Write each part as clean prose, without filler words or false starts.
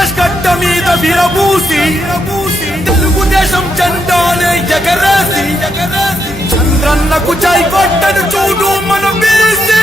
ఆంధ్రప్రదేశ్ గడ్డ మీద విరబూసి తెలుగుదేశం జెండానే ఎగరేసి చంద్రన్నకు జై కొట్టను చూడు మన బీసీ.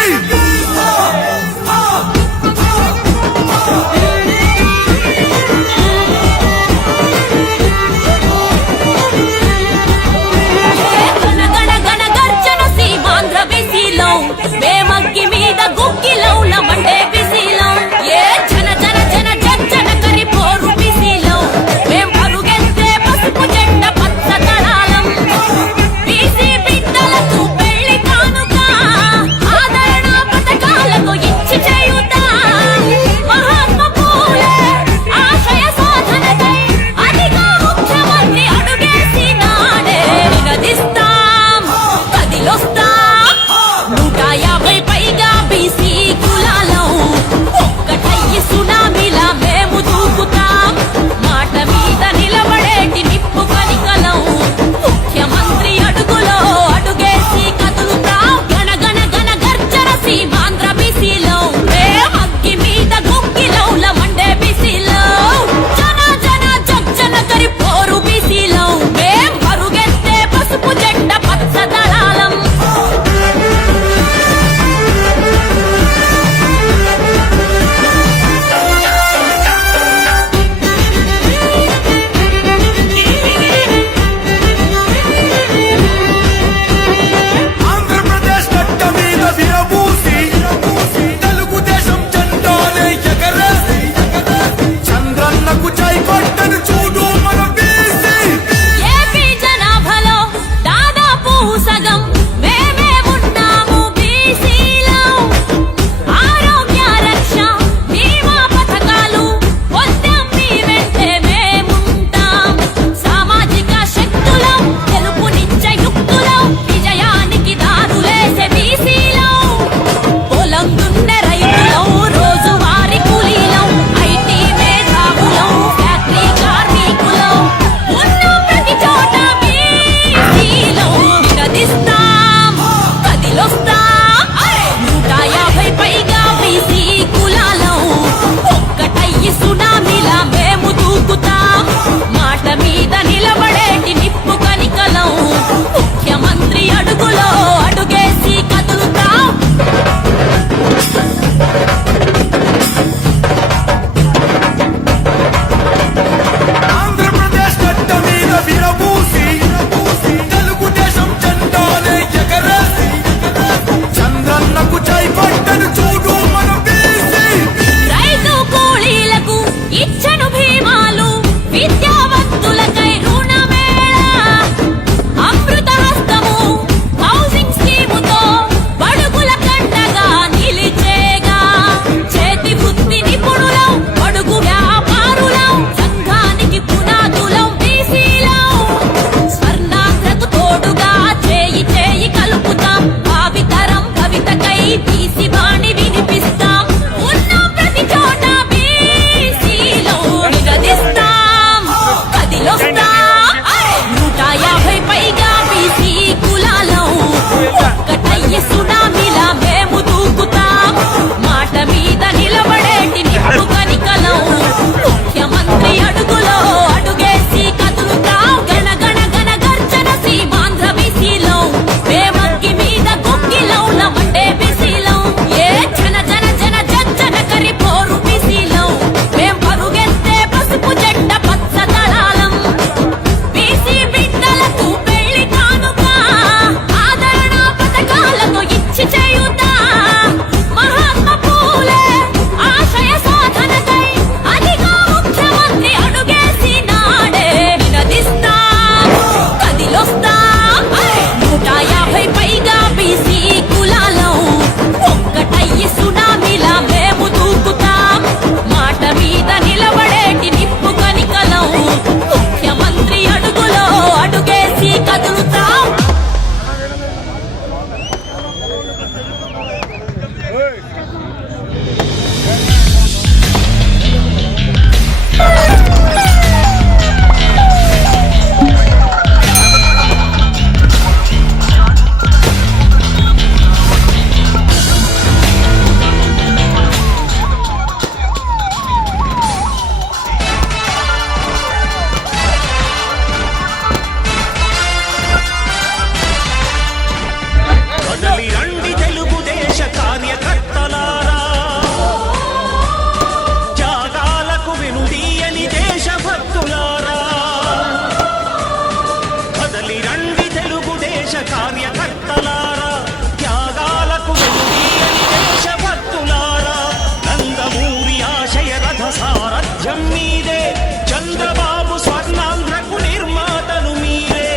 సారథ్యం మీదే చంద్రబాబు స్వర్ణాంధ్రకు నిర్మాతలు మీరే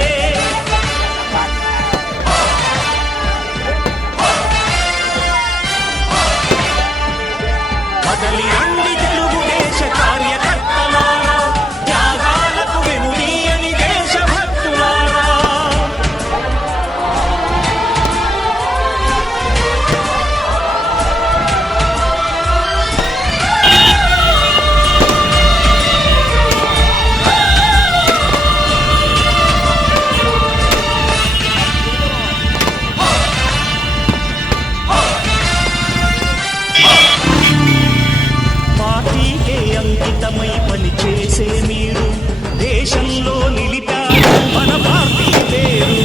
కదలి రండి తెలుగుదేశ కార్యకర్తలారా త్యాగాలకు వెనుదీయని దేశభక్తులారా పార్టీకే అంకితమై పనిచేసే మీరు దేశంలో నిలిపారు మన పార్టీ పేరు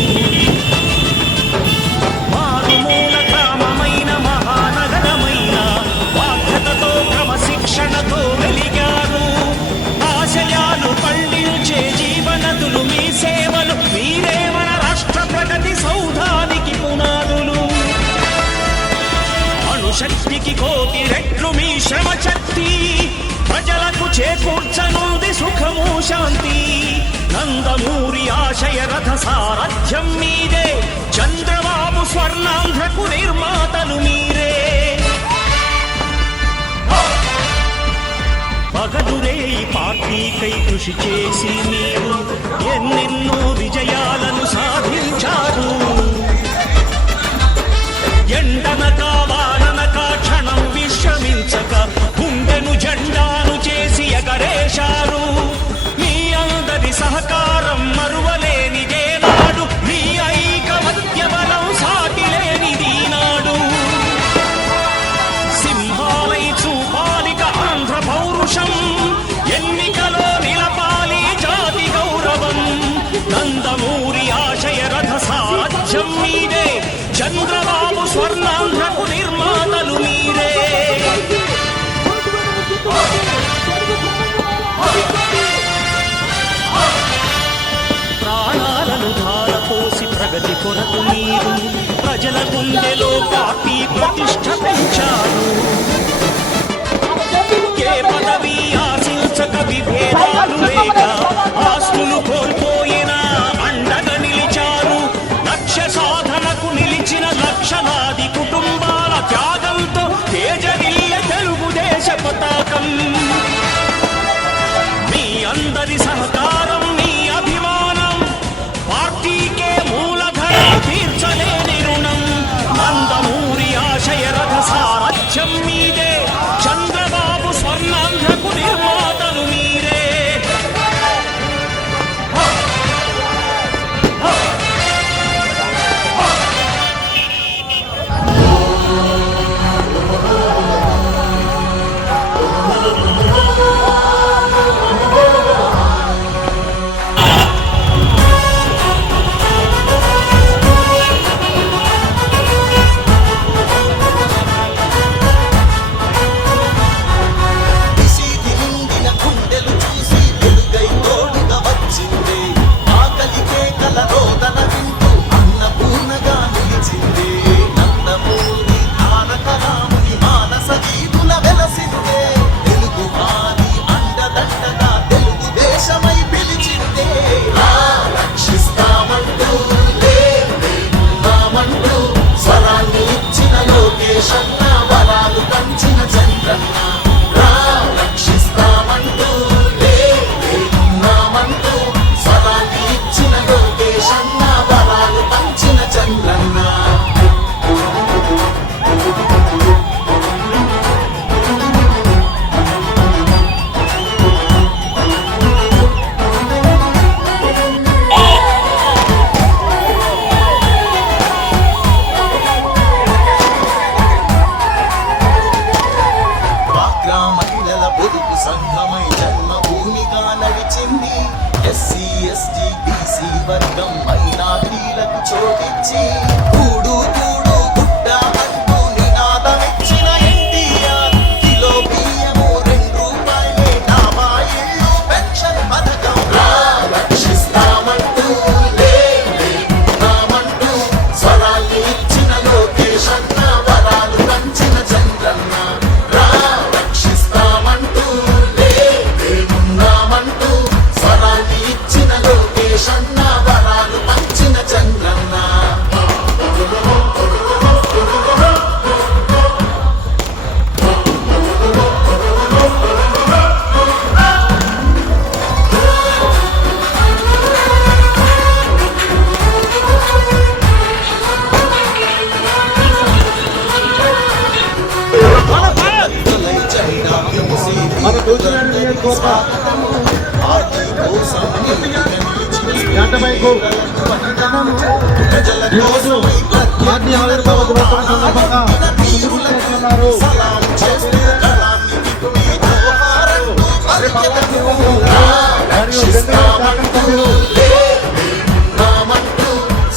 మారుమూల గ్రామమైన మహానగరమైన బాధ్యతతో క్రమశిక్షణతో వెలిగారు ఆశయాలు పండించే జీవనదులు మీ సేవలు మీరే మన రాష్ట్ర ప్రగతి సౌధానికి పునాదులు అణుశక్తికి కోటి రెట్లు మీ శ్రమ శక్తి ప్రజలకు చేకూర్చనుంది సుఖము శాంతి నందమూరి ఆశయ రథ సారథ్యం మీదే చంద్రబాబు స్వర్ణాంధ్రకు నిర్మాతలు మీరే పగలురే ఈ పార్టీకై కృషి చేసి మీరు ఎన్నెన్నో విజయాలను సాధించారు ఎండనక వాననక క్షణం విశ్రమించక గుండెను జెండాను చేసి ఎగరేశారు మీ అందరి సహకారం మరువలేనిదే నాడు మీ ఐకమత్య బలం సాటిలేనిది నాడు సింహాలై చూపాలిక ఆంధ్ర పౌరుషం ఎన్నికలో నిలపాలి జాతి గౌరవం నందమూరి ఆశయ రథ సారథ్యం మీదే చంద్రబాబు స్వర్ణాంధ్రకు నిర్మాతలు మీరే ప్రాణాలను ధారపోసి ప్రగతి కొరకు మీరు ప్రజల గుండెలో పార్టీ ప్రతిష్ట పెంచారు ఏ పదవి ఆశించక విభేదాలు లేక ఆస్తులు కోల్పోయినా అండగా నిలిచారు లక్ష్య సాధనకు నిలిచిన లక్షలాది కుటుంబాల త్యాగంతో తేజరిల్ల తెలుగుదేశ పతాకం మీ అందరి సహకారం మీ అభిమానం పార్టీకే మూలధనం తీర్చలేని రుణం నందమూరి ఆశయ రథ సారథ్యం మీదే చంద్రబాబు స్వర్ణాంధ్రకు నిర్మాతలు మీరే వర్గం మైనార్టీలకు చోటిచ్చి కూడు కూడు గుడ్డ అంటూ నినాదమిచ్చిన ఎన్టీఆర్ కిలో బియ్యము 2 రూపాయలే డాబా ఇళ్ళు పెన్షన్ పథకం రక్షిస్తామంటూ లేమంటూ స్వరాన్ని ఇచ్చిన లోకేష్ అన్న వరాలు పంచిన చంద్రన్న రక్షిస్తామంటూ లేమంటూ పార్టీ కోసం ఈరోజు పార్టీ ఆవిర్భావ దినోత్సవం సందర్భంగా ముందుకు చేస్తున్నారు. సలాం చేస్తూ కళాన్ని విప్పి జోహారంటూ పరిగెత్తుతూ మరియు శాసనసభ్యులు నామంటూ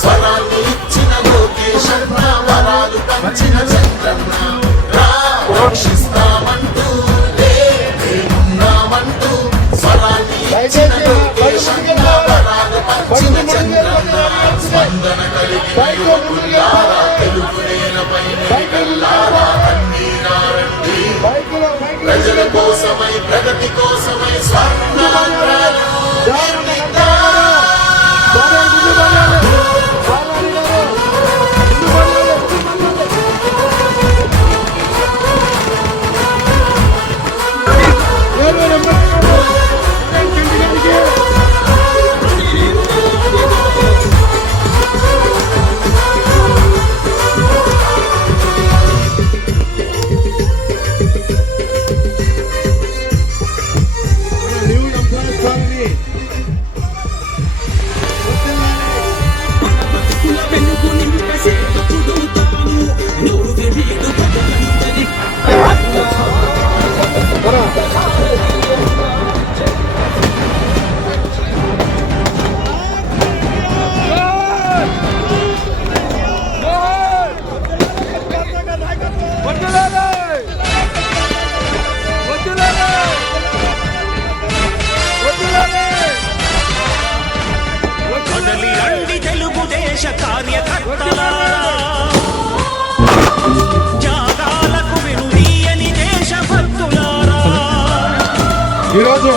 స్వరాన్ని ఇచ్చిన లోకేష్ అన్న వరాలు పంచిన చంద్రన్న రక్షిస్తామంటూ ఉన్నామంటూ స్వరాన్ని ఇచ్చిన లోకేష్ అన్న వరాలు పంచిన చంద్రన్న స్పందన కలిగిన యువకులారా తెలుగు నేలపై మెలికల్లారా కన్నీరారండి ప్రజల కోసమై ప్రగతి కోసమై స్వర్ణాంధ్రలో నిర్మిద్దాం. కదలి రండి తెలుగుదేశ కార్యకర్తలారా, త్యాగాలకు వెనుదీయని దేశభక్తులారా. ఈరోజు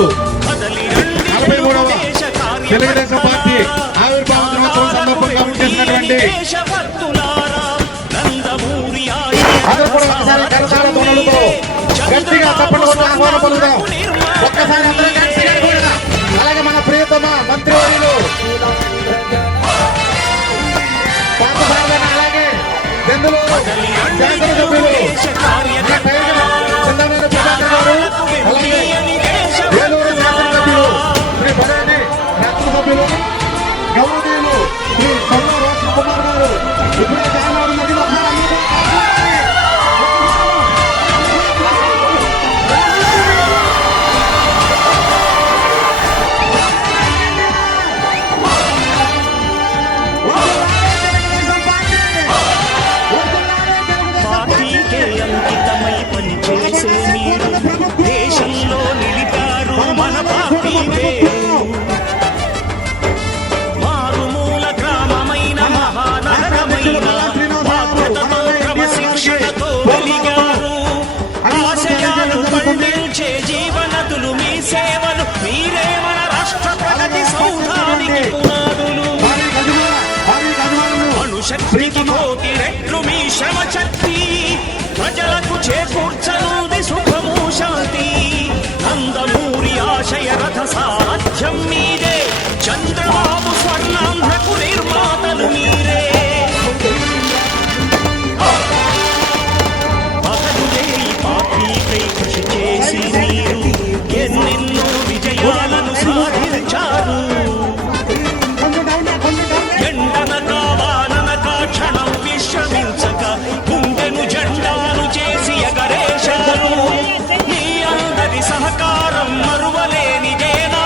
కదలి రండి 43వ తెలుగుదేశ తెలుగుదేశం పార్టీ ఆవిర్భావ దినోత్సవం సందర్భంగా చేసినటువంటి దేశభక్తులారా, నందమూరి అందరూ కూడా ఒకసారి కరతాళ ధ్వనులతో గట్టిగా తప్పని కొట్టి ఆహ్వానం పలుకుదాం. ఒక్కసారి అందరం గట్టిగా కూడా. అలాగే మన ప్రియతమ మంత్రివర్యులు పార్థసారథి, అలాగే బెందులు శాసనసభ్యులు చింతమనేని ప్రభాకర్ గారు, అలాగే ఏలూరు శాసనసభ్యులు శ్రీ బరేని శాసనసభ్యులు గౌరవనీయులు శ్రీ సొల్ల రోషన్ కుమార్ గారు ఇప్పుడే జగన్మోహన్ నదిలో పార్టీకే అంకితమై పనిచేసే మీరు దేశంలో నిలిపారు మన పార్టీ పేరు. మారుమూల గ్రామమైన మహానగరమైన బాధ్యతతో క్రమశిక్షణతో వెలిగారు. ఆశయాలు పండించే జీవనదులు మీ సేవలు, మీరే మన రాష్ట్ర ప్రగతి సౌధానికి పునాదులు. అణుశక్తికి కోటి రెట్లు మీ శ్రమ శక్తి, ప్రజలకు చేకూర్చనుంది సుఖము శాంతి. నందమూరి ఆశయ రథ సారథ్యం మీదే, చంద్రబాబు స్వర్ణాంధ్రకు నిర్మాతలు మీరే. పగలులే ఈ పార్టీకై కృషి చేసి మీరు ఎన్నెన్నో విజయాలను సాధించారు. ఎండనక వాననక క్షణం విశ్రమించక గుండెను జెండాను చేసి ఎగరేశారు. మీ అందరి సహకారం మరువలేనిదేనా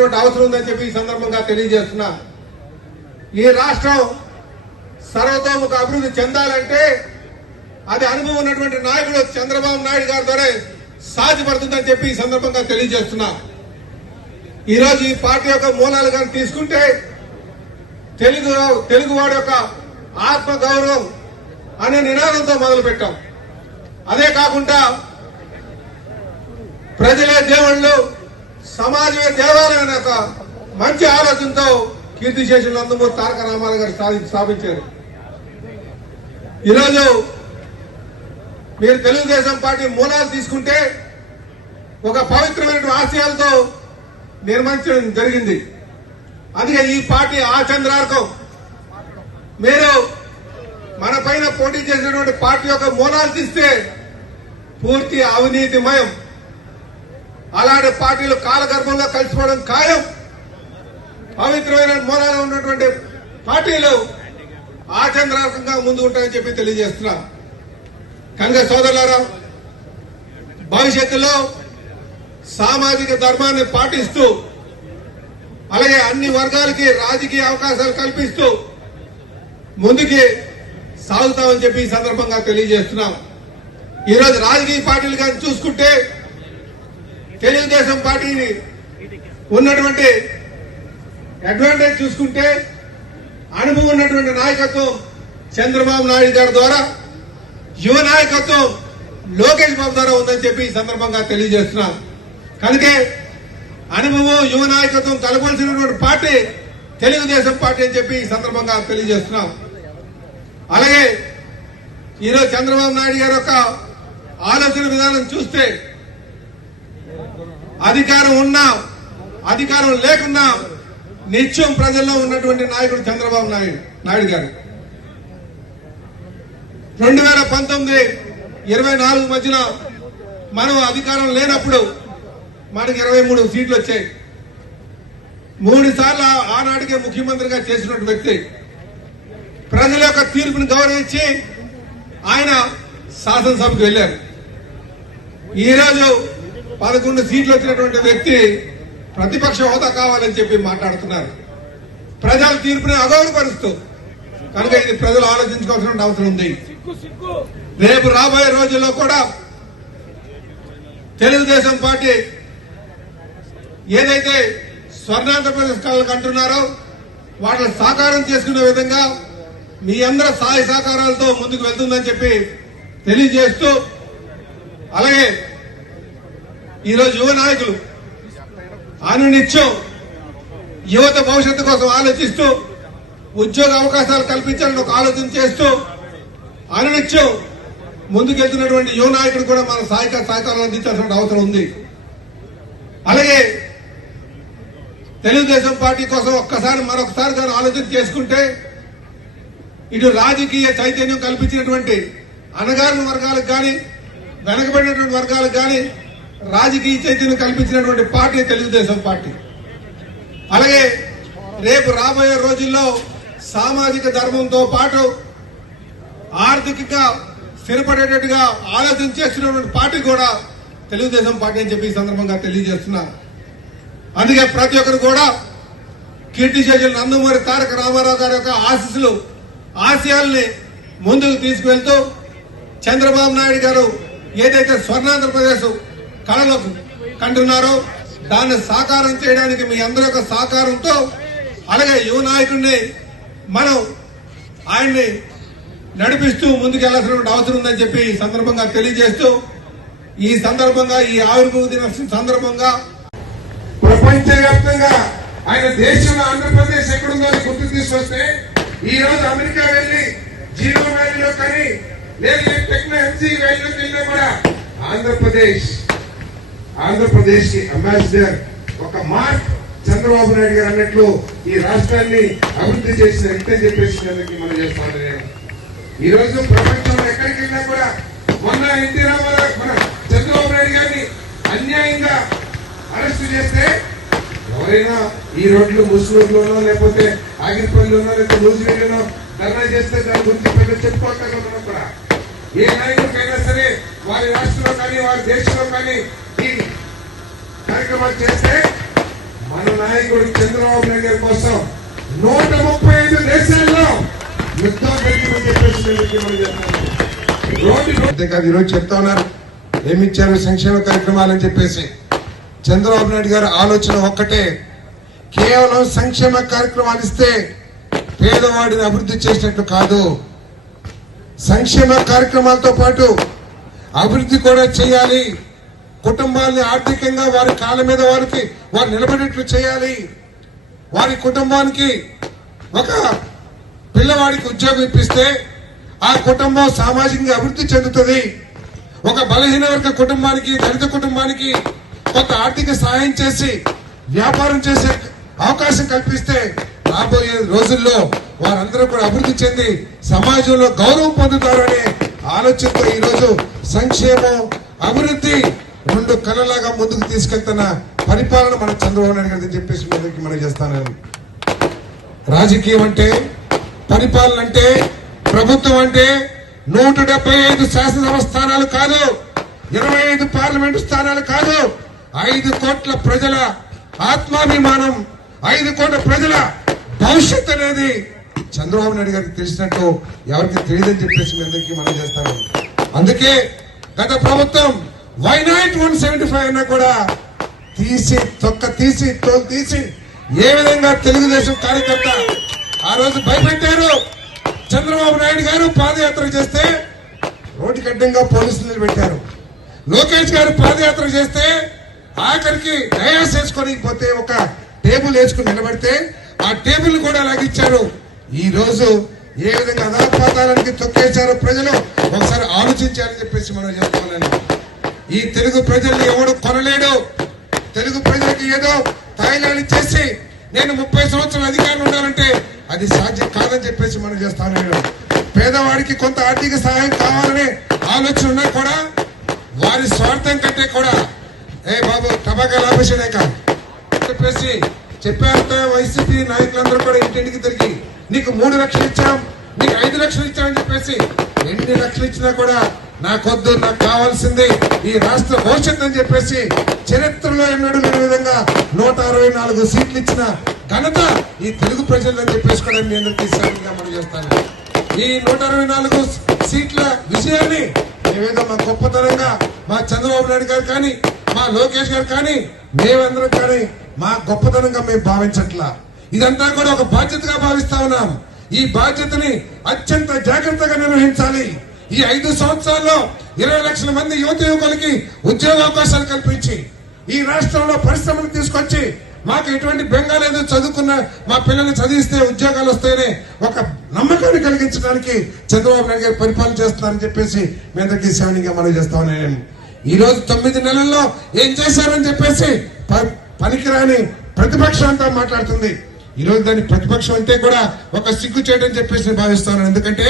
తీసుకోవాల్సినటువంటి అవసరం ఉందని చెప్పి ఈ సందర్భంగా తెలియజేస్తున్నా. ఈ రాష్ట్రం సర్వతోముఖ అభివృద్ధి చెందాలంటే అది అనుభవం ఉన్నటువంటి నాయకుడు చంద్రబాబు నాయుడు గారి ద్వారా సాధ్యపడుతుందని చెప్పి ఈ సందర్భంగా తెలియజేస్తున్నా. ఈరోజు ఈ పార్టీ యొక్క మూలాలు కానీ తీసుకుంటే తెలుగువాడి యొక్క ఆత్మ గౌరవం అనే నినాదంతో మొదలు పెట్టాం. అదే కాకుండా ప్రజలే దేవుళ్ళు, సమాజమే దేవాలయం అనే ఒక మంచి ఆలోచనతో కీర్తిశేషులు నందమూరి తారక రామారావు గారు స్థాపించారు. ఈరోజు మీరు తెలుగుదేశం పార్టీ మూలాలు తీసుకుంటే ఒక పవిత్రమైన ఆశయాలతో నిర్మించడం జరిగింది. అందుకే ఈ పార్టీ ఆచంద్రార్కం. మీరు మన పైన పోటీ చేసినటువంటి పార్టీ యొక్క మూలాలు తీస్తే పూర్తి అవినీతిమయం. అలాంటి పార్టీలు కాలగర్భంలో కలిసిపోవడం ఖాయం. పవిత్రమైన మూలాలు ఉన్నటువంటి పార్టీలు ఆచంద్రార్కంగా ముందు ఉంటాయని చెప్పి తెలియజేస్తున్నా. కనుక సోదరులారా, భవిష్యత్తులో సామాజిక ధర్మాన్ని పాటిస్తూ అలాగే అన్ని వర్గాలకి రాజకీయ అవకాశాలు కల్పిస్తూ ముందుకి సాగుతామని చెప్పి ఈ సందర్భంగా తెలియజేస్తున్నాం. ఈరోజు రాజకీయ పార్టీలు కానీ చూసుకుంటే తెలుగుదేశం పార్టీని ఉన్నటువంటి అడ్వాంటేజ్ చూసుకుంటే అనుభవం ఉన్నటువంటి నాయకత్వం చంద్రబాబు నాయుడు గారి ద్వారా, యువ నాయకత్వం లోకేష్ బాబు ద్వారా ఉందని చెప్పి ఈ సందర్భంగా తెలియజేస్తున్నాం. కనుకే అనుభవం యువ నాయకత్వం కలగవలసినటువంటి పార్టీ తెలుగుదేశం పార్టీ అని చెప్పి ఈ సందర్భంగా తెలియజేస్తున్నాం. అలాగే ఈరోజు చంద్రబాబు నాయుడు గారి యొక్క ఆలోచన విధానం చూస్తే అధికారం ఉన్నా అధికారం లేకున్నా నిత్యం ప్రజల్లో ఉన్నటువంటి నాయకుడు చంద్రబాబు నాయుడు గారు. 2019-24 మధ్యన మనం అధికారం లేనప్పుడు మనకి 23 సీట్లు వచ్చాయి. 3 సార్లు ఆనాటికే ముఖ్యమంత్రిగా చేసినటువంటి వ్యక్తి. ప్రజల యొక్క తీర్పుని గౌరవించి ఆయన శాసనసభకు వెళ్లారు. ఈరోజు 11 సీట్లు వచ్చినటువంటి వ్యక్తి ప్రతిపక్ష హోదా కావాలని చెప్పి మాట్లాడుతున్నారు. ప్రజల తీర్పుని అగౌరవపరుస్తూ. కనుక ఇది ప్రజలు ఆలోచించుకోవాల్సిన అవసరం ఉంది. రేపు రాబోయే రోజుల్లో కూడా తెలుగుదేశం పార్టీ ఏదైతే స్వర్ణాంధ్రప్రదేశ్ కళలకు అంటున్నారో వాటిని సాకారం చేసుకునే విధంగా మీ అందరూ సహాయ సహకారాలతో ముందుకు వెళ్తుందని చెప్పి తెలియజేస్తూ, అలాగే ఈరోజు యువ నాయకులు అనునిత్యం యువత భవిష్యత్తు కోసం ఆలోచిస్తూ ఉద్యోగ అవకాశాలు కల్పించాలని ఒక ఆలోచన చేస్తూ అనునిత్యం ముందుకెళ్తున్నటువంటి యువ నాయకుడు కూడా మన సహకారాలు అందించాల్సిన అవసరం ఉంది. అలాగే తెలుగుదేశం పార్టీ కోసం మరొకసారి కానీ ఆలోచన చేసుకుంటే ఇటు రాజకీయ చైతన్యం కల్పించినటువంటి అణగారిన వర్గాలకు కానీ వెనకబడినటువంటి వర్గాలకు కానీ రాజకీయ చైతన్యం కల్పించినటువంటి పార్టీ తెలుగుదేశం పార్టీ. అలాగే రేపు రాబోయే రోజుల్లో సామాజిక ధర్మంతో పాటు ఆర్థికంగా స్థిరపడేటట్టుగా ఆలోచన చేస్తున్నటువంటి పార్టీ కూడా తెలుగుదేశం పార్టీ అని చెప్పి ఈ సందర్భంగా తెలియజేస్తున్నారు. అందుకే ప్రతి ఒక్కరు కూడా కీర్తిశేషులు నందమూరి తారక రామారావు గారి యొక్క ఆశయాల్ని ముందుకు తీసుకువెళ్తూ చంద్రబాబు నాయుడు గారు ఏదైతే స్వర్ణాంధ్రప్రదేశ్ కళలకు కంటున్నారో దాన్ని సాకారం చేయడానికి మీ అందరి యొక్క సహకారంతో అలాగే యువ నాయకుడిని మనం ఆయన్ని నడిపిస్తూ ముందుకెళ్లాల్సిన అవసరం ఉందని చెప్పి ఈ సందర్భంగా తెలియజేస్తూ ఈ ఆవిర్భావ దినోత్సవం సందర్భంగా ప్రపంచవ్యాప్తంగా ఆయన దేశంలో ఆంధ్రప్రదేశ్ ఎక్కడుందో అని గుర్తు తీసుకొస్తే ఈ రోజు అమెరికా వెళ్లి జీరో వ్యాలీలో కానీ లేదు టెక్నో ఎంసీ వ్యాలీలోకి వెళ్ళినా కూడా ఆంధ్రప్రదేశ్ కి అంబాసిడర్ ఒక మార్క్ చంద్రబాబు నాయుడు గారు అన్నట్లు ఈ రాష్ట్రాన్ని అభివృద్ధి చేసిన వ్యక్తి అని చెప్పేసి మనం చేస్తాను. నేను ఈ రోజు ప్రపంచంలో ఎక్కడికి వెళ్ళినా కూడా మొన్న ఎన్టీ రామారావు మన చంద్రబాబు నాయుడు గారిని అన్యాయంగా అరెస్టు చేస్తే ఎవరైనా ఈ రోడ్లు ముస్లూరులోనో లేకపోతే ఆగిరిపల్లిలోనో లేకపోతే మూసివేలోనో ధర్నా చేస్తే దాని గురించి పెద్ద చెప్పుకోవట్లేదు. మనం కూడా ఏ నాయకుడికైనా సరే వారి రాష్ట్రంలో కానీ వారి దేశంలో కానీ ఈ కార్యక్రమాలు చేస్తే మన నాయకుడు చంద్రబాబు నాయుడు గారి కోసం 135 దేశాల్లో యుద్ధం జరిగిందని చెప్పేసి అంతేకాదు ఈరోజు చెప్తా ఉన్నారు ఏమిచ్చారు సంక్షేమ కార్యక్రమాలని చెప్పేసి. చంద్రబాబు నాయుడు గారి ఆలోచన ఒక్కటే, కేవలం సంక్షేమ కార్యక్రమాలు ఇస్తే పేదవాడిని అభివృద్ధి చేసినట్టు కాదు, సంక్షేమ కార్యక్రమాలతో పాటు అభివృద్ధి కూడా చేయాలి. కుటుంబాన్ని ఆర్థికంగా వారి కాళ్ళ మీద వారు నిలబడేట్లు చేయాలి. వారి కుటుంబానికి ఒక పిల్లవాడికి ఉద్యోగం ఇప్పిస్తే ఆ కుటుంబం సామాజికంగా అభివృద్ధి చెందుతుంది. ఒక బలహీన వర్గ కుటుంబానికి, దళిత కుటుంబానికి కొంత ఆర్థిక సహాయం చేసి వ్యాపారం చేసే అవకాశం కల్పిస్తే రాబోయే రోజుల్లో వారందరూ కూడా అభివృద్ధి చెంది సమాజంలో గౌరవం పొందుతారనే ఆలోచనతో ఈరోజు సంక్షేమం, అభివృద్ధి రెండు కళ్ళలాగా ముందుకు తీసుకెళ్తున్న పరిపాలన మన చంద్రబాబు నాయుడు గారిని చెప్పేసి మీదకి మనం చేస్తాను. రాజకీయం అంటే, పరిపాలన అంటే, ప్రభుత్వం అంటే 175 శాసనసభ స్థానాలు కాదు, 25 పార్లమెంటు స్థానాలు కాదు, 5 కోట్ల ప్రజల ఆత్మాభిమానం, 5 కోట్ల ప్రజల భవిష్యత్ అనేది చంద్రబాబు నాయుడు గారికి తెలిసినట్టు ఎవరికి తెలియదని చెప్పేసి మీ అందరికీ మనం చేస్తాను. అందుకే గత ప్రభుత్వం వైనాట్ 175 అన్నా కూడా తోలు తీసి ఏ విధంగా తెలుగుదేశం కార్యకర్త ఆ రోజు భయపెట్టారు. చంద్రబాబు నాయుడు గారు పాదయాత్ర చేస్తే రోడ్డుకి అడ్డంగా పోలీసులు పెట్టారు. లోకేష్ గారు పాదయాత్ర చేస్తే ఆఖరికి డయాస్ వేసుకొని పోతే ఒక టేబుల్ వేసుకుని నిలబడితే ఆ టేబుల్ కూడా లాగిచ్చారు. ఈ రోజు ఏ విధంగా అధాపాతాలకి తొక్కేశారో ప్రజలు ఒకసారి ఆలోచించాలని చెప్పేసి మనం చెప్తున్నాను. ఈ తెలుగు ప్రజల్ని ఎవడు కొనలేడు. తెలుగు ప్రజలకి ఏదో తాయిలాలు ఇచ్చేసి నేను 30 సంవత్సరాలు అధికారులు ఉండాలంటే అది సాధ్యం కాదని చెప్పేసి మనం చేస్తాను. పేదవాడికి కొంత ఆర్థిక సహాయం కావాలనే ఆలోచన ఉన్నా కూడా వారి స్వార్థం కంటే కూడా బాబు టబాకా లాభేషనే కాదు చెప్పేసి చెప్పారంటే వైసీపీ నాయకులందరూ కూడా ఇంటింటికి తిరిగి నీకు 3 లక్షలు ఇచ్చాం, నీకు 5 లక్షలు ఇచ్చామని చెప్పేసి ఎన్ని లక్షలు ఇచ్చినా కూడా నాకొద్దు, నాకు కావాల్సింది ఈ రాష్ట్ర భవిష్యత్తు అని చెప్పేసి చరిత్రలో ఎన్నడూ లేని విధంగా 164 సీట్లు ఇచ్చిన ఘనత ఈ తెలుగు ప్రజలని చెప్పేసి కూడా మీ అందరికీ సరిగ్గా మనం చేస్తాను. ఈ 164 సీట్ల విజయాన్ని మేమేదో మా గొప్పతనంగా మా చంద్రబాబు నాయుడు గారు కానీ, మా లోకేష్ గారు కానీ, మేమందరం కానీ మా గొప్పతనంగా మేము భావించట్లా. ఇదంతా కూడా ఒక బాధ్యతగా భావిస్తా ఉన్నాం. ఈ బాధ్యతని అత్యంత జాగ్రత్తగా నిర్వహించాలి. ఈ 5 సంవత్సరాల్లో 20 లక్షల మంది యువకులకి ఉద్యోగ అవకాశాలు కల్పించి ఈ రాష్ట్రంలో పరిశ్రమలు తీసుకొచ్చి మాకు ఎటువంటి బెంగ లేదు, చదువుకున్న మా పిల్లల్ని చదివిస్తే ఉద్యోగాలు వస్తాయనే ఒక నమ్మకాన్ని కలిగించడానికి చంద్రబాబు నాయుడు గారు పరిపాలన చేస్తున్నారని చెప్పేసి మీ అందరికీ సేవనిగా మనం చేస్తామని ఈ రోజు 9 నెలల్లో ఏం చేశారని చెప్పేసి పనికిరాని ప్రతిపక్షం అంతా మాట్లాడుతుంది. ఈ రోజు దాని ప్రతిపక్షం అంటే కూడా ఒక సిగ్గు చేయడం చెప్పేసి భావిస్తాను. ఎందుకంటే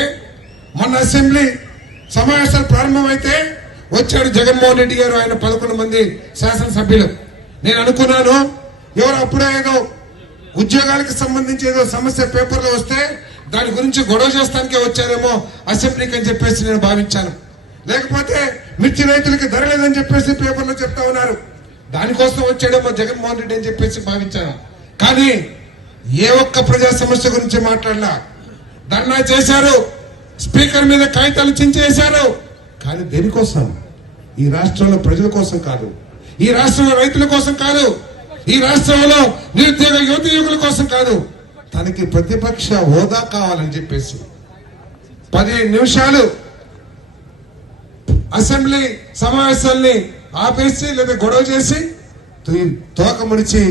మొన్న అసెంబ్లీ సమావేశాలు ప్రారంభమైతే వచ్చాడు జగన్మోహన్ రెడ్డి గారు, ఆయన 11 మంది శాసనసభ్యులు. నేను అనుకున్నాను ఎవరు అప్పుడే ఏదో ఉద్యోగాలకు సంబంధించి ఏదో సమస్య పేపర్లో వస్తే దాని గురించి గొడవ చేస్తానికే వచ్చారేమో అసెంబ్లీకి అని చెప్పేసి నేను భావించాను. లేకపోతే మిర్చి రైతులకి ధర లేదని చెప్పేసి పేపర్లో చెప్తా ఉన్నారు, దానికోసం వచ్చాడేమో జగన్మోహన్ రెడ్డి అని చెప్పేసి భావించాను. కానీ ఏ ఒక్క ప్రజా సమస్య గురించి మాట్లాడలా. ధర్నా చేశారు, స్పీకర్ మీద కాగితాలు చించేశారు. కానీ దేనికోసం? ఈ రాష్ట్రంలో ప్రజల కోసం కాదు, ఈ రాష్ట్రంలో రైతుల కోసం కాదు, ఈ రాష్ట్రంలో నిరుద్యోగ యువకుల కోసం కాదు, తనకి ప్రతిపక్ష హోదా కావాలని చెప్పేసి 15 నిమిషాలు అసెంబ్లీ సమావేశాల్ని ఆపేసి లేదా గొడవ చేసి తోక ముడిచి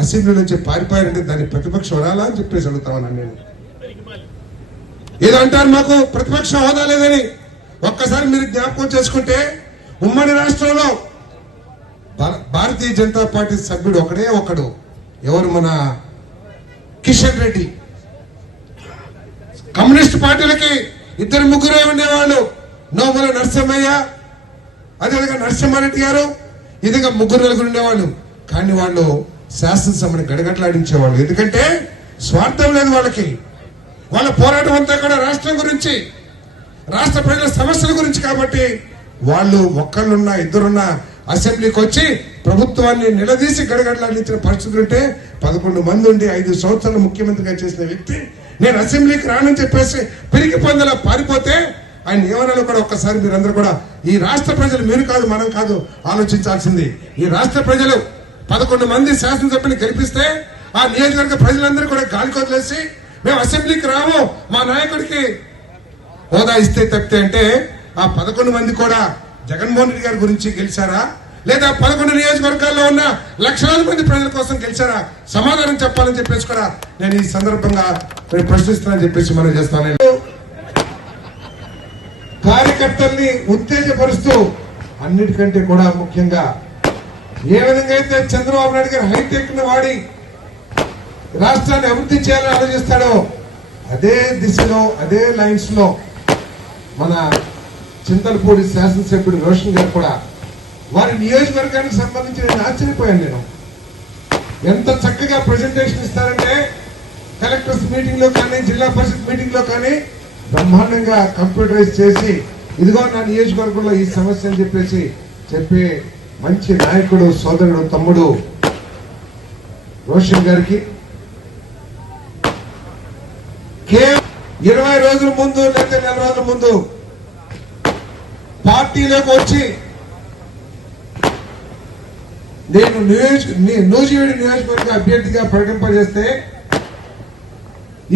అసెంబ్లీ నుంచి పారిపోయారంటే దాని ప్రతిపక్ష హోదా అని చెప్పేసి అడుగుతామన్నాను నేను. ఏదో అంటారు మాకు ప్రతిపక్ష హోదా లేదని. ఒక్కసారి మీరు జ్ఞాపకం చేసుకుంటే ఉమ్మడి రాష్ట్రంలో భారతీయ జనతా పార్టీ సభ్యుడు ఒకడు, ఎవరు? మన కిషన్ రెడ్డి. కమ్యూనిస్ట్ పార్టీలకి 2-3 ఉండేవాళ్ళు, నోముల నరసింహయ్య, అదేవిధంగా నరసింహారెడ్డి గారు, ఇదిగా 3-4 ఉండేవాళ్ళు. కానీ వాళ్ళు శాసనసభని గడగట్లాడించేవాళ్ళు. ఎందుకంటే స్వార్థం లేదు వాళ్ళకి. వాళ్ళ పోరాటం అంతా కూడా రాష్ట్రం గురించి, రాష్ట్ర ప్రజల సమస్యల గురించి. కాబట్టి వాళ్ళు ఒక్కళ్ళున్నా 2 ఉన్నా అసెంబ్లీకి వచ్చి ప్రభుత్వాన్ని నిలదీసి గడగడలాడించిన పరిస్థితులు ఉంటే 11 మంది ఉండి 5 సంవత్సరాలు ముఖ్యమంత్రిగా చేసిన వ్యక్తి నేను అసెంబ్లీకి రానని చెప్పేసి పిరికి పొందలా పారిపోతే ఆయన ఏమనాలో కూడా ఒక్కసారి మీరందరూ కూడా ఈ రాష్ట్ర ప్రజలు మీరు కాదు మనం కాదు ఆలోచించాల్సింది. ఈ రాష్ట్ర ప్రజలు 11 మంది శాసనసభ్యులు గెలిపిస్తే ఆ నియోజకవర్గ ప్రజలందరూ కూడా గాలికి వదిలేసి మేము అసెంబ్లీకి రాము మా నాయకుడికి హోదా ఇస్తే తప్పితే అంటే ఆ 11 మంది కూడా జగన్మోహన్ రెడ్డి గారి గురించి గెలిచారా లేదా 11 నియోజకవర్గాల్లో ఉన్న లక్షలాది మంది ప్రజల కోసం గెలిచారా? సమాధానం చెప్పాలని చెప్పేసి కూడా నేను ఈ సందర్భంగా ప్రశ్నిస్తున్నానని చెప్పేసి మనం చేస్తాను. కార్యకర్తల్ని ఉత్తేజపరుస్తూ అన్నిటికంటే కూడా ముఖ్యంగా ఏ విధంగా అయితే చంద్రబాబు నాయుడు గారు హైటెక్ ని వాడి రాష్ట్రాన్ని అభివృద్ధి చేయాలని ఆలోచిస్తాడో అదే దిశలో అదే లైన్స్ లో మన చింతలపూడి శాసనసభ్యుడు రోషన్ గారు కూడా వారి నియోజకవర్గానికి సంబంధించి నేను ఆశ్చర్యపోయాను. నేను ఎంత చక్కగా ప్రెజెంటేషన్ ఇస్తారంటే కలెక్టర్స్ మీటింగ్ లో కానీ జిల్లా పరిషత్ మీటింగ్ లో కానీ బ్రహ్మాండంగా కంప్యూటరైజ్ చేసి ఇదిగో నా నియోజకవర్గంలో ఈ సమస్య అని చెప్పేసి చెప్పే మంచి నాయకుడు సోదరుడు తమ్ముడు రోషన్ గారికి కేవలం 20 రోజుల ముందు లేదా 4 రోజుల ముందు పార్టీలోకి వచ్చి నేను నూజివీడు నియోజకవర్గ అభ్యర్థిగా ప్రకటింపజేస్తే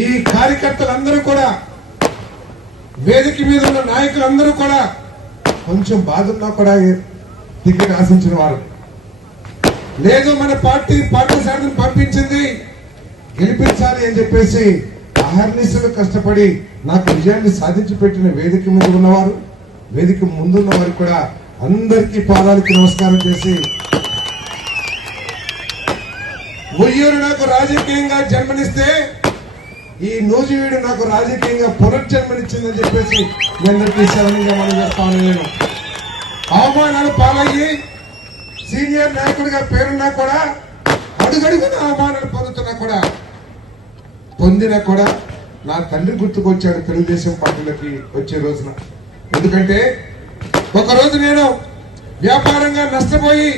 ఈ కార్యకర్తలందరూ కూడా వేదిక మీద ఉన్న నాయకులందరూ కూడా కొంచెం బాధున్నా కూడా టికెట్ ఆశించిన వారు లేదు మన పార్టీ సాధన పంపించింది గెలిపించాలి అని చెప్పేసి అహర్నిశలు కష్టపడి నాకు విజయాన్ని సాధించి పెట్టిన వేదిక మీద ఉన్నవారు వేదిక ముందున్న వారు కూడా అందరికీ పాదాలకు నమస్కారం చేసి ఉయ్యూరు నాకు రాజకీయంగా జన్మనిస్తే ఈ నూజివీడు నాకు రాజకీయంగా పునర్జన్మనిచ్చిందని చెప్పేసి మీ అందరికీ సవనంగా మనం చేస్తాను. నేను అవమానాలు పాలయ్యి సీనియర్ నాయకుడిగా పేరున్నా కూడా అడుగడుగున అవమానాలు పొందినా కూడా నా తండ్రి గుర్తుకొచ్చాడు తెలుగుదేశం పార్టీలోకి వచ్చే రోజున. ఎందుకంటే ఒకరోజు నేను వ్యాపారంగా నష్టపోయి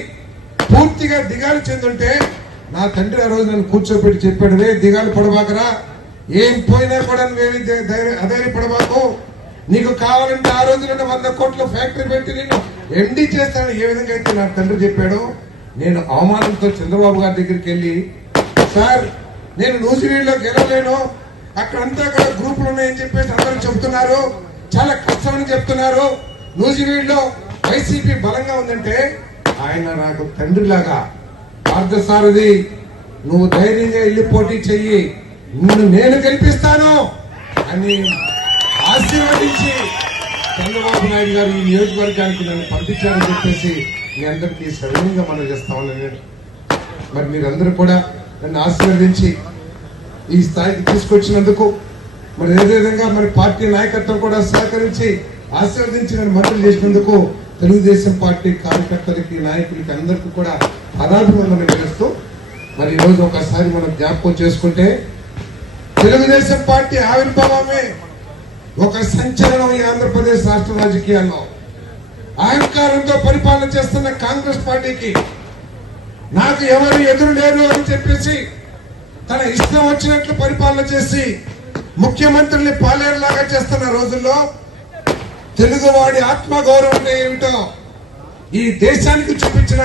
పూర్తిగా దిగాలు చెందుంటే నా తండ్రి ఆ రోజు నన్ను కూర్చోబెట్టి చెప్పాడు, రే దిగాలు పడబాకరా, ఏం పోయినా కూడా నువ్వేమి అధైర్యపడబాకు, నీకు కావాలంటే ఆ రోజున 100 కోట్ల ఫ్యాక్టరీ పెట్టి నేను ఎండీ చేస్తానని ఏ విధంగా అయితే నా తండ్రి చెప్పాడు. నేను అవమానంతో చంద్రబాబు గారి దగ్గరికి వెళ్ళి, సార్ నేను నూజివీడులో గెలవలేను, అక్కడంతా కూడా గ్రూపులు ఉన్నాయని చెప్పేసి అందరూ చెప్తున్నారు, చాలా కష్టమని చెప్తున్నారు, నూజివీడులో వైసీపీ బలంగా ఉందంటే ఆయన నాకు తండ్రిలాగా పార్థసారథి నువ్వు ధైర్యంగా వెళ్ళి పోటీ చెయ్యి, నిన్ను నేను గెలిపిస్తాను అని ఆశీర్వదించి చంద్రబాబు నాయుడు గారు ఈ నియోజకవర్గానికి నన్ను పంపించారని చెప్పేసి మీ అందరికీ సవినయంగా మనం చేస్తామని. మరి మీరందరూ కూడా నన్ను ఆశీర్వదించి ఈ స్థాయికి తీసుకొచ్చినందుకు మరి అదేవిధంగా మరి పార్టీ నాయకత్వం కూడా సహకరించి ఆశీర్వదించి నన్ను మంత్రులు చేసినందుకు తెలుగుదేశం పార్టీ కార్యకర్తలకి నాయకులకి అందరికీ కూడా పదాభివందనలు చేస్తూ మరి ఈ రోజు ఒకసారి మనం జ్ఞాపకం చేసుకుంటే తెలుగుదేశం పార్టీ ఆవిర్భావమే ఒక సంచలనం ఈ ఆంధ్రప్రదేశ్ రాష్ట్ర రాజకీయాల్లో. అహంకారంతో పరిపాలన చేస్తున్న కాంగ్రెస్ పార్టీకి నాకు ఎవరు ఎదురు లేరు అని చెప్పేసి తన ఇష్టం వచ్చినట్లు పరిపాలన చేసి ముఖ్యమంత్రిని పాలేరులాగా చేస్తున్న రోజుల్లో తెలుగువాడి ఆత్మగౌరవం అంటే ఏమిటో ఈ దేశానికి చూపించిన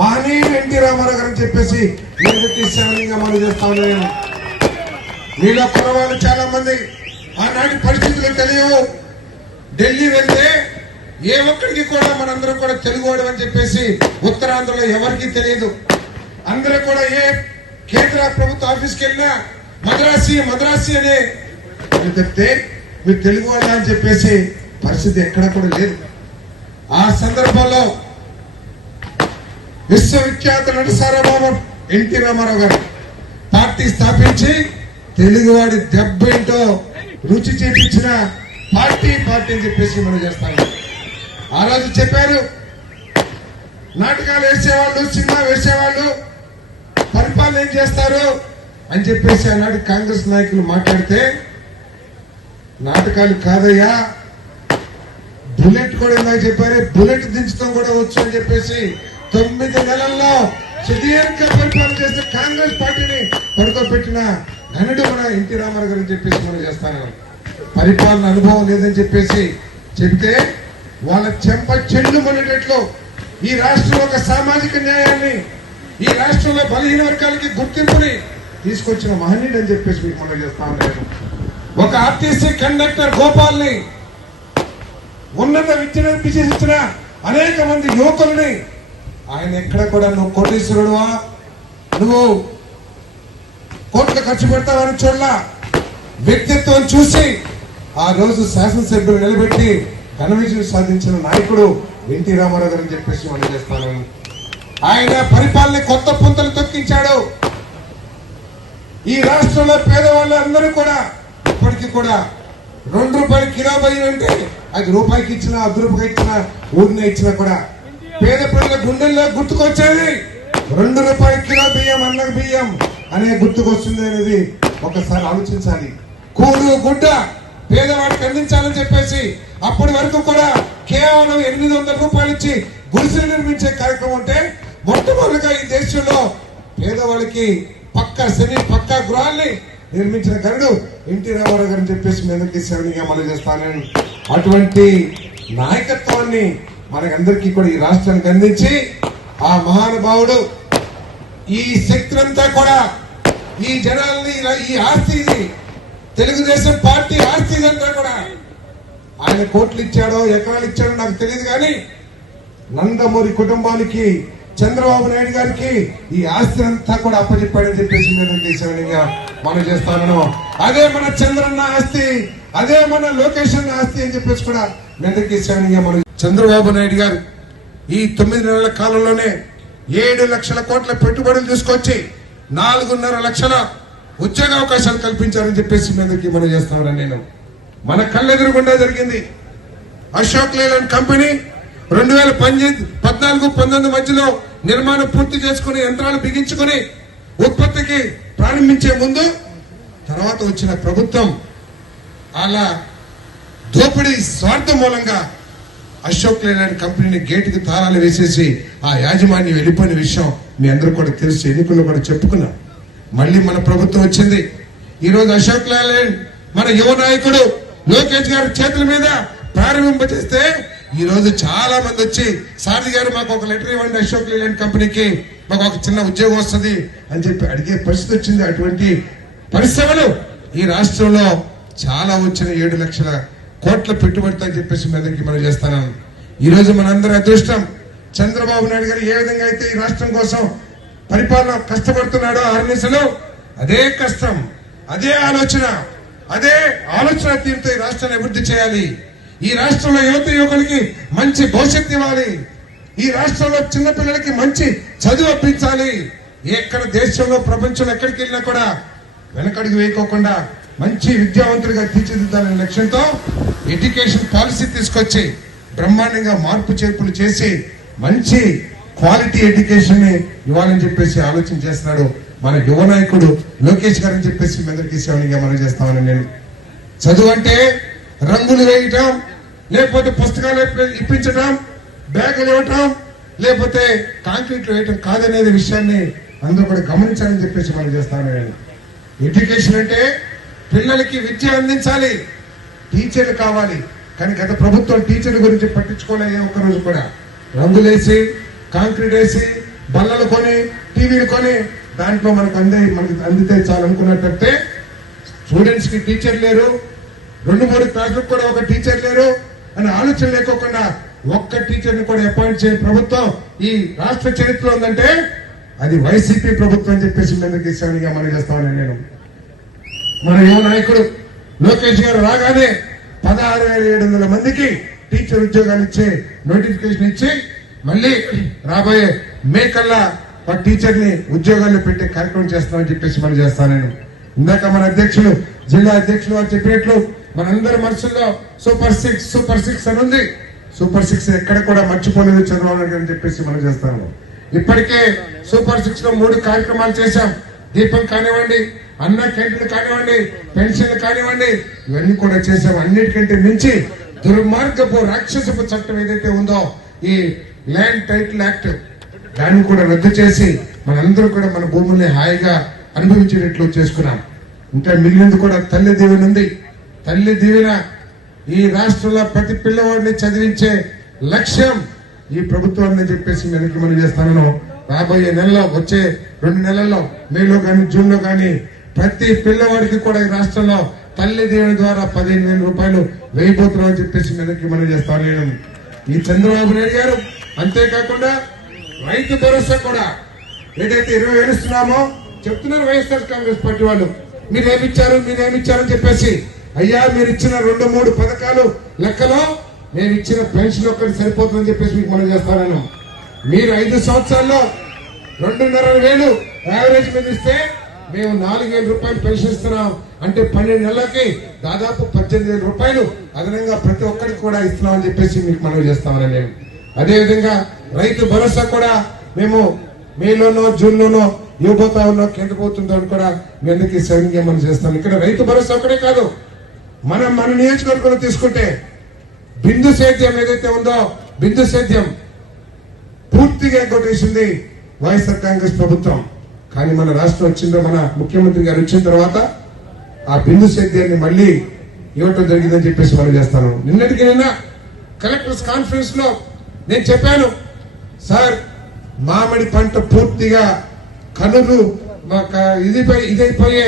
మహనీయుడు ఎన్టీ రామారావు గారు అని చెప్పేసి నిర్వహించాలని మనం చేస్తా ఉన్నాను. మీలో కురవాళ్ళు చాలా మంది ఆనాటి పరిస్థితులు తెలియవు, ఢిల్లీ వెళ్తే ఏ ఒక్కడికి కూడా మనందరం కూడా తెలుగువాడు అని చెప్పేసి ఉత్తరాంధ్రలో ఎవరికీ తెలియదు. అందరూ కూడా ఏ కేంద్ర ప్రభుత్వ ఆఫీస్కి వెళ్ళినా మద్రాసి అనే చెప్తే మీరు తెలుగు వాళ్ళ అని చెప్పేసి పరిస్థితి ఎక్కడ కూడా లేదు. ఆ సందర్భంలో విశ్వవిఖ్యాత నట సార్వభౌమ ఎన్టీ రామారావు గారు పార్టీ స్థాపించి తెలుగువాడి దెబ్బ ఏంటో రుచి చేపించిన పార్టీ అని చెప్పేసి మనం చేస్తాము. ఆ రోజు చెప్పారు, నాటకాలు వేసేవాళ్ళు సినిమా వేసేవాళ్ళు పరిపాలన ఏం చేస్తారు అని చెప్పేసి ఆనాడు కాంగ్రెస్ నాయకులు మాట్లాడితే, నాటకాలు కాదయ్యా బుల్లెట్ కూడా ఇందాక చెప్పారు, బుల్లెట్ దించడం కూడా వచ్చు అని చెప్పేసి 9 నెలల్లో సుదీర్ఘ పరిపాలన చేస్తే కాంగ్రెస్ పార్టీని పడుకోబెట్టిన ఘనుడు మన ఎన్టీ రామారావు గారు చెప్పేసి మనం చేస్తాను. పరిపాలన అనుభవం లేదని చెప్పేసి చెప్తే వాళ్ళ చెంప చెల్లు మనట్లు ఈ రాష్ట్రంలో ఒక సామాజిక న్యాయాన్ని, ఈ రాష్ట్రంలో బలహీన వర్గాలకి గుర్తింపుని తీసుకొచ్చిన మహనీయుడు అని చెప్పేసి మీకు మనం చేస్తా ఉన్నాను. ఒక ఆర్టీసీ కండక్టర్ గోపాల్ని ఉన్నత విద్యను అభ్యసించిన అనేక మంది యువకుల్ని ఆయన ఎక్కడ కూడా నువ్వు కోటీశ్వరుడువా, నువ్వు కోట్లు ఖర్చు పెడతావని చూడలా, వ్యక్తిత్వం చూసి ఆ రోజు శాసనసభ్యులు నిలబెట్టి ఘన విజయం సాధించిన నాయకుడు ఎన్టీ రామారావు గారు అని చెప్పేసి మనం చేస్తాను. ఆయన పరిపాలన కొత్త పుంతలు తొక్కించాడు. ఈ రాష్ట్రంలో పేదవాళ్ళు అందరూ కూడా ఇప్పటికీ కూడా ₹2 కిలో బియ్యం అంటే అది రూపాయికి ఇచ్చినా, ₹10 ఇచ్చినా, ఊరినే ఇచ్చినా కూడా పేద ప్రజల గుండెల్లో గుర్తుకొచ్చేది ₹2 కిలో బియ్యం, అన్న బియ్యం అనే గుర్తుకొస్తుంది అనేది ఒకసారి ఆలోచించాలి. కూడు గుడ్డ పేదవాడికి అందించాలని చెప్పేసి అప్పటి వరకు కూడా కేవలం ₹800 ఇచ్చి గుడిసెలు నిర్మించే కార్యక్రమం ఉంటే మొట్టమొదటిగా ఈ దేశంలో పేదవాళ్ళకి పక్కా గృహాల్ని నిర్మించిన ఘనుడు ఎన్టీ రామారావు గారు చెప్పేసి మీదకి సేవనిగా మనం చేస్తానని అటువంటి నాయకత్వాన్ని మనకందరికీ కూడా ఈ రాష్ట్రానికి అందించి ఆ మహానుభావుడు ఈ శక్తులంతా కూడా ఈ జనాల్ని, ఈ ఆస్తి, తెలుగుదేశం పార్టీ ఆస్తి అంతా కూడా ఆయన కోట్లు ఇచ్చాడో ఎకరాలు ఇచ్చాడో నాకు తెలియదు, కానీ నందమూరి కుటుంబానికి, చంద్రబాబు నాయుడు గారికి ఈ ఆస్తి అంతా కూడా అప్పచెప్పాడని చెప్పేసి మీద మనం చేస్తాను. అదే మన చంద్రన్న ఆస్తి, అదే మన లోకేష్ అన్న ఆస్తి అని చెప్పేసి కూడా మీదకి మనం. చంద్రబాబు నాయుడు గారు ఈ 9 నెలల కాలంలోనే 7 లక్షల కోట్ల పెట్టుబడులు తీసుకొచ్చి 4.5 లక్షల ఉద్యోగ అవకాశాలు కల్పించారని చెప్పేసి మీదకి మనం చేస్తామని నేను మన కళ్ళెదురుగుండా జరిగింది. అశోక్ లేలాండ్ కంపెనీ 2014-19 మధ్యలో నిర్మాణం పూర్తి చేసుకుని యంత్రాలు బిగించుకుని ఉత్పత్తికి ప్రారంభించే ముందు తర్వాత వచ్చిన ప్రభుత్వం అలా దోపిడీ స్వార్థం మూలంగా అశోక్ లేలాండ్ కంపెనీని గేటుకి తాళాలు వేసేసి ఆ యాజమాన్యం వెళ్ళిపోయిన విషయం మీ అందరూ కూడా తెలిసి ఎన్నికల్లో కూడా చెప్పుకున్నాం. మళ్ళీ మన ప్రభుత్వం వచ్చింది. ఈ రోజు అశోక్ లేలాండ్ మన యువ నాయకుడు లోకేష్ గారి చేతుల మీద ప్రారంభింపజేస్తే ఈ రోజు చాలా మంది వచ్చి సారథి గారు మాకు ఒక లెటర్ ఇవ్వండి, అశోక్ లేలాండ్ కంపెనీకి మాకు ఒక చిన్న ఉద్యోగం వస్తుంది అని చెప్పి అడిగే పరిస్థితి వచ్చింది. అటువంటి పరిశ్రమలు ఈ రాష్ట్రంలో చాలా వచ్చిన 7 లక్షల కోట్ల పెట్టుబడితో అని చెప్పేసి మీ అందరికీ మనం చేస్తాను. ఈ రోజు మనందరి అదృష్టం చంద్రబాబు నాయుడు గారు ఏ విధంగా అయితే ఈ రాష్ట్రం కోసం పరిపాలన కష్టపడుతున్నాడో అహర్నిశలు అదే కష్టం, అదే ఆలోచన తీరుతో ఈ రాష్ట్రాన్ని అభివృద్ధి చేయాలి. ఈ రాష్ట్రంలో యువత యువకులకి మంచి భవిష్యత్తు ఇవ్వాలి. ఈ రాష్ట్రంలో చిన్నపిల్లలకి మంచి చదువు అప్పించాలి. ఎక్కడ దేశంలో ప్రపంచంలో ఎక్కడికి వెళ్ళినా కూడా వెనకడుగు వేయకోకుండా మంచి విద్యావంతులుగా తీర్చిదిద్దాలనే లక్ష్యంతో ఎడ్యుకేషన్ పాలసీ తీసుకొచ్చి బ్రహ్మాండంగా మార్పు చేర్పులు చేసి మంచి క్వాలిటీ ఎడ్యుకేషన్ ని ఇవ్వాలని చెప్పేసి ఆలోచన చేస్తున్నాడు మన యువ నాయకుడు లోకేష్ గారు అని చెప్పేసి మీ అందరికీ సేవనిగా మనం చేస్తామని నేను. చదువు అంటే రంగులు వేయటం, లేకపోతే పుస్తకాలు ఇప్పించటం, బ్యాగులు ఇవ్వటం, లేకపోతే కాంక్రీట్లు వేయటం కాదనేది విషయాన్ని అందరూ కూడా గమనించాలని చెప్పేసి మనం చేస్తామని నేను. ఎడ్యుకేషన్ అంటే పిల్లలకి విద్య అందించాలి, టీచర్లు కావాలి. కానీ గత ప్రభుత్వం టీచర్ల గురించి పట్టించుకోలేదు. ఒక్కరోజు కూడా రంగులేసి, కాంక్రీట్ వేసి, బల్లలు కొని, టీవీలు కొని దాంట్లో మనకు అందితే చాలు అనుకున్నట్టే స్టూడెంట్స్ కి టీచర్ లేరు, 2-3 క్లాసులకు కూడా ఒక టీచర్ లేరు అని ఆలోచన లేకోకుండా ఒక్క టీచర్ ని కూడా అపాయింట్ చేయని ప్రభుత్వం ఈ రాష్ట్ర చరిత్రలో ఉందంటే అది వైసీపీ ప్రభుత్వం అని చెప్పేసి అందరికీ సేవనిగా మనం చేస్తామని నేను. మన యువ నాయకుడు లోకేష్ గారు రాగానే 16,700 మందికి టీచర్ ఉద్యోగాలు ఇచ్చే నోటిఫికేషన్ ఇచ్చి మళ్ళీ రాబోయే మే కల్లా ఒక టీచర్ ని ఉద్యోగాల్లో పెట్టే కార్యక్రమం చేస్తామని చెప్పేసి మనం చేస్తానని. ఇందాక మన అధ్యక్షులు, జిల్లా అధ్యక్షులు వారు చెప్పినట్లు మనందరి మనసుల్లో సూపర్ 6 అని ఉంది. సూపర్ 6 ఎక్కడ కూడా మర్చిపోలేదు చంద్రబాబు నాయుడు అని చెప్పేసి మనం చేస్తాము. ఇప్పటికే సూపర్ 6 లో 3 కార్యక్రమాలు చేశాం. దీపం కానివ్వండి, అన్న క్యాంటీన్లు కానివ్వండి, పెన్షన్లు కానివ్వండి, ఇవన్నీ కూడా చేశాం. అన్నిటికంటే మించి దుర్మార్గపు రాక్షసపు చట్టం ఏదైతే ఉందో ఈ ల్యాండ్ టైటిల్ యాక్ట్ దాన్ని కూడా రద్దు చేసి మనందరూ కూడా మన భూముల్ని హాయిగా అనుభవించేటట్లు చేసుకున్నాం. ఇంకా మిగిలింది కూడా తల్లి దీవెన ఉంది. తల్లి దీవెన ఈ రాష్ట్రంలో ప్రతి పిల్లవాడిని చదివించే లక్ష్యం ఈ ప్రభుత్వాన్ని చెప్పేసి వెనక్కి మనం చేస్తాను. రాబోయే నెలలో వచ్చే 2 నెలల్లో మేలో కానీ జూన్ లో కానీ ప్రతి పిల్లవాడికి కూడా ఈ రాష్ట్రంలో తల్లి దీవెన ద్వారా 15,000 రూపాయలు వేయబోతున్నామని చెప్పేసి వెనక్కి మనం చేస్తాను నేను. ఈ చంద్రబాబు నాయుడు గారు అంతేకాకుండా రైతు భరోసా కూడా ఏదైతే 20,000 ఇస్తున్నామో చెప్తున్నారు వైఎస్ఆర్ కాంగ్రెస్ పార్టీ వాళ్ళు. మీరేమిచ్చారని చెప్పేసి అయ్యా మీరు ఇచ్చిన 2-3 పథకాలు లెక్కలో నేను ఇచ్చిన పెన్షన్ ఒక్కటి సరిపోతుందని చెప్పేసి మీకు మనం చేస్తాను. మీరు 5 సంవత్సరాల్లో 2,500 యావరేజ్ మీద ఇస్తే మేము 4,000 రూపాయలు పెన్షన్ ఇస్తున్నాం. అంటే 12 నెలలకి దాదాపు 18,000 రూపాయలు అదనంగా ప్రతి ఒక్కరికి కూడా ఇస్తున్నామని చెప్పేసి మీకు మనం చేస్తామని నేను. అదేవిధంగా రైతు భరోసా కూడా మేము మేలోనో జూన్లోనో ఇవ్వబోతా ఉన్నాం. కింద పోతుందో అని కూడా మీ అందరికీ సరిగ్గా మనం చేస్తాం. ఇక్కడ రైతు భరోసా ఒకటే కాదు, మన నియోజకవర్గంలో తీసుకుంటే బిందు సేద్యం ఏదైతే ఉందో బిందు సేద్యం పూర్తిగా కొట్టేసింది వైఎస్ఆర్ కాంగ్రెస్ ప్రభుత్వం. కానీ మన రాష్ట్రం వచ్చిందో మన ముఖ్యమంత్రి గారు వచ్చిన తర్వాత ఆ బిందు సేద్యాన్ని మళ్ళీ ఇవ్వటం జరిగిందని చెప్పేసి మనం చేస్తాను. నిన్న కలెక్టర్స్ కాన్ఫరెన్స్ లో నేను చెప్పాను, సార్ మామిడి పంట పూర్తిగా కనులు ఇదైపోయే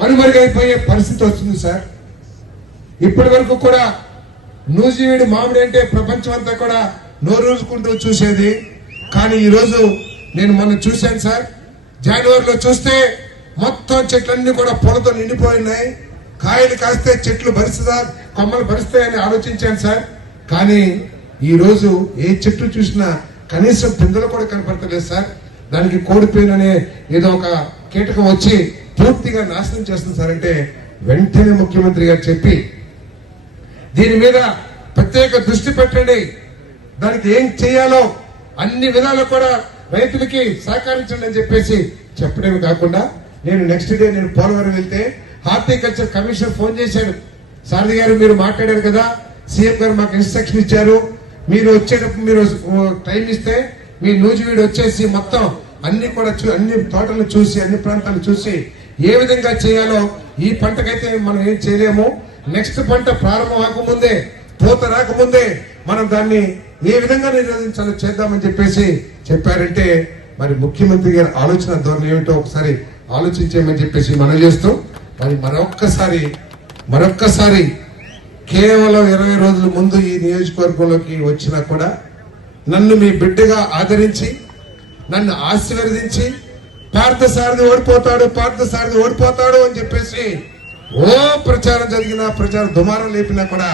కనుమరుగైపోయే పరిస్థితి వస్తుంది సార్. ఇప్పటి వరకు కూడా నూజివీడు మామిడి అంటే ప్రపంచం అంతా కూడా నోరూసుకుంటూ చూసేది. కానీ ఈ రోజు నేను మొన్న చూశాను సార్, జనవరిలో చూస్తే మొత్తం చెట్లన్నీ కూడా పొలతో నిండిపోయినాయి. కాయలు కాస్తే చెట్లు భరిస్తుందా, కొమ్మలు భరిస్తాయని ఆలోచించాను సార్. కానీ ఈ రోజు ఏ చెట్టు చూసినా కనీసం పిందెలు కూడా కనపడతలేదు సార్. దానికి కోడిపోయిన అనే ఏదో ఒక కీటకం వచ్చి పూర్తిగా నాశనం చేస్తుంది సార్. అంటే వెంటనే ముఖ్యమంత్రి గారు చెప్పి దీని మీద ప్రత్యేక దృష్టి పెట్టండి, దానికి ఏం చేయాలో అన్ని విధాలు కూడా రైతులకి సహకరించండి అని చెప్పేసి చెప్పడమే కాకుండా నేను నెక్స్ట్ డే నేను పోలవరం వెళ్తే హార్టికల్చర్ కమిషనర్ ఫోన్ చేశాడు. సారథి గారు మీరు మాట్లాడారు కదా, సీఎం గారు మాకు ఇన్స్ట్రక్షన్ ఇచ్చారు, మీరు వచ్చేటప్పుడు మీరు టైం ఇస్తే మీ నూజివీడు వచ్చేసి మొత్తం అన్ని కూడా అన్ని తోటలు చూసి అన్ని ప్రాంతాలు చూసి ఏ విధంగా చేయాలో, ఈ పంటకైతే మనం ఏం చేయలేము, నెక్స్ట్ పంట ప్రారంభం అవ్వకముందే పూత రాకముందే మనం దాన్ని ఏ విధంగా నిరోధించాలో చేద్దామని చెప్పేసి చెప్పారంటే మరి ముఖ్యమంత్రి గారి ఆలోచన ధోరణి ఏమిటో ఒకసారి ఆలోచించేయమని చెప్పేసి మనం చేస్తూ మరి మరొక్కసారి కేవలం 20 రోజుల ముందు ఈ నియోజకవర్గంలోకి వచ్చినా కూడా నన్ను మీ బిడ్డగా ఆదరించి నన్ను ఆశీర్వదించి పార్థసారథి ఓడిపోతాడు అని చెప్పేసి ప్రచారం జరిగినా ప్రచార దుమారం లేపినా కూడా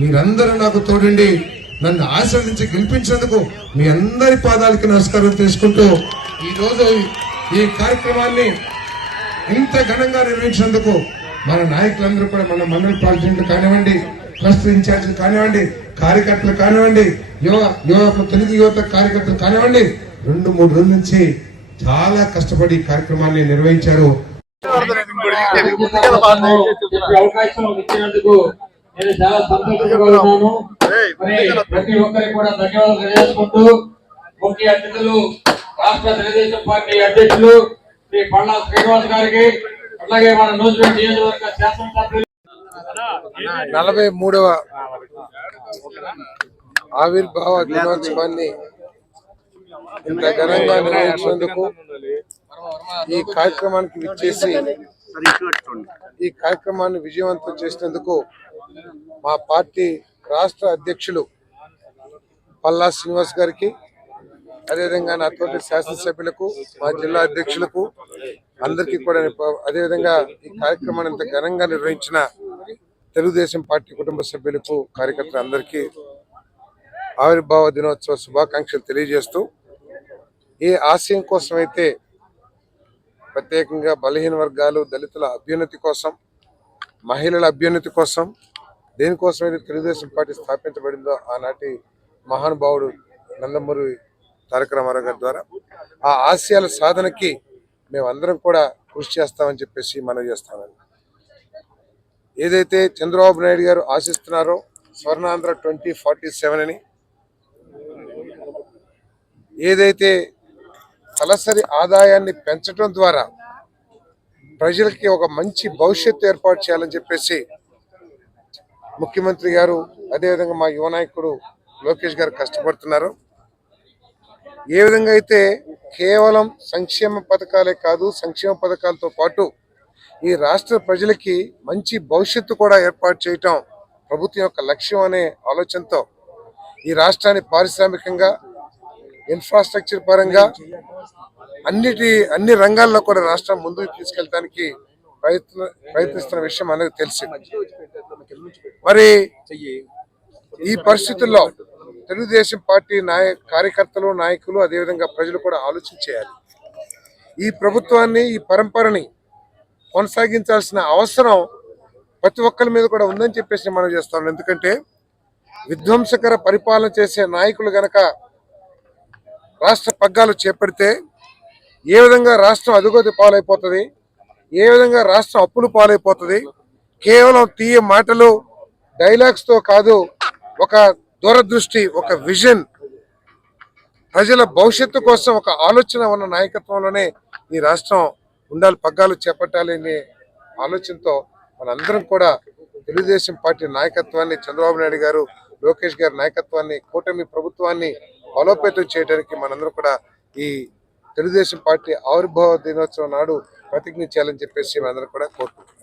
మీరందరూ నాకు తోడండి నన్ను ఆశీర్వదించి గెలిపించేందుకు మీ అందరి పాదాలకి నమస్కారం తీసుకుంటూ ఈ రోజు ఈ కార్యక్రమాన్ని ఇంత ఘనంగా నిర్వహించినందుకు మన నాయకులందరూ కూడా మన మండల పార్లమెంట్లు కానివ్వండి, క్లస్టర్ ఇన్ఛార్జీలు కానివ్వండి, కార్యకర్తలు కానివ్వండి, తెలుగు యువత కార్యకర్తలు కానివ్వండి 2-3 రోజుల నుంచి చాలా కష్టపడి ఈ కార్యక్రమాన్ని నిర్వహించారు. అవకాశం ఇచ్చినందుకు నేను చాలా సంతోషంగా ఉన్నాను. ప్రతి ఒక్కరికి కూడా ధన్యవాదాలు తెలియజేసుకుంటూ ముఖ్య అతిథులు రాష్ట్ర తెలుగుదేశం పార్టీ అధ్యక్షులు శ్రీ పల్లా శ్రీనివాస్ గారికి, అలాగే మన నూజివీడు నియోజకవర్గ శాసనసభ్యులు 43వ ఆవిర్భావ దినోత్సవాన్ని ఇంత ఘనంగా నిర్వహించినందుకు, ఈ కార్యక్రమానికి విచ్చేసి ఈ కార్యక్రమాన్ని విజయవంతం చేసినందుకు మా పార్టీ రాష్ట్ర అధ్యక్షులు పల్లా శ్రీనివాస్ గారికి, అదేవిధంగా నాతోటి శాసనసభ్యులకు, మా జిల్లా అధ్యక్షులకు అందరికీ కూడా, అదేవిధంగా ఈ కార్యక్రమాన్ని ఇంత ఘనంగా నిర్వహించిన తెలుగుదేశం పార్టీ కుటుంబ సభ్యులకు, కార్యకర్తలు అందరికీ ఆవిర్భావ దినోత్సవ శుభాకాంక్షలు తెలియజేస్తూ, ఏ ఆశయం కోసమైతే ప్రత్యేకంగా బలహీన వర్గాలు, దళితుల అభ్యున్నతి కోసం, మహిళల అభ్యున్నతి కోసం, దేనికోసమైతే తెలుగుదేశం పార్టీ స్థాపించబడిందో ఆనాటి మహానుభావుడు నందమూరి తారక రామారావు గారి ద్వారా ఆ ఆశయాల సాధనకి మేమందరం కూడా కృషి చేస్తామని చెప్పేసి మనం చేస్తామని. ఏదైతే చంద్రబాబు నాయుడు గారు ఆశిస్తున్నారో స్వర్ణాంధ్ర 2047 అని, ఏదైతే తలసరి ఆదాయాన్ని పెంచడం ద్వారా ప్రజలకి ఒక మంచి భవిష్యత్తు ఏర్పాటు చేయాలని చెప్పేసి ముఖ్యమంత్రి గారు, అదేవిధంగా మా యువ నాయకుడు లోకేష్ గారు కష్టపడుతున్నారు. ఏ విధంగా అయితే కేవలం సంక్షేమ పథకాలే కాదు, సంక్షేమ పథకాలతో పాటు ఈ రాష్ట్ర ప్రజలకి మంచి భవిష్యత్తు కూడా ఏర్పాటు చేయటం ప్రభుత్వం యొక్క లక్ష్యం అనే ఆలోచనతో ఈ రాష్ట్రాన్ని పారిశ్రామికంగా, ఇన్ఫ్రాస్ట్రక్చర్ పరంగా అన్ని రంగాల్లో కూడా రాష్ట్రం ముందుకు తీసుకెళ్ళడానికి ప్రయత్నిస్తున్న విషయం అనేది తెలిసి, మరి ఈ పరిస్థితుల్లో తెలుగుదేశం పార్టీ కార్యకర్తలు, నాయకులు, అదేవిధంగా ప్రజలు కూడా ఆలోచన చేయాలి. ఈ ప్రభుత్వాన్ని, ఈ పరంపరని కొనసాగించాల్సిన అవసరం ప్రతి ఒక్కరి మీద కూడా ఉందని చెప్పేసి మనం చేస్తాం. ఎందుకంటే విధ్వంసకర పరిపాలన చేసే నాయకులు గనక రాష్ట్ర పగ్గాలు చేపడితే ఏ విధంగా రాష్ట్రం అధోగతి పాలైపోతుంది, ఏ విధంగా రాష్ట్రం అప్పులు పాలైపోతుంది. కేవలం తీయ మాటలు, డైలాగ్స్తో కాదు, ఒక దూరదృష్టి, ఒక విజన్, ప్రజల భవిష్యత్తు కోసం ఒక ఆలోచన ఉన్న నాయకత్వంలోనే ఈ రాష్ట్రం ఉండాలి, పగ్గాలు చేపట్టాలి అనే ఆలోచనతో మనందరం కూడా తెలుగుదేశం పార్టీ నాయకత్వాన్ని, చంద్రబాబు నాయుడు గారు, లోకేష్ గారి నాయకత్వాన్ని, కూటమి ప్రభుత్వాన్ని బలోపేతం చేయడానికి మనందరం కూడా ఈ తెలుగుదేశం పార్టీ ఆవిర్భావ దినోత్సవం నాడు ప్రతిజ్ఞ చేయాలని చెప్పేసి మనందరం కూడా కోరుకుంటున్నాం.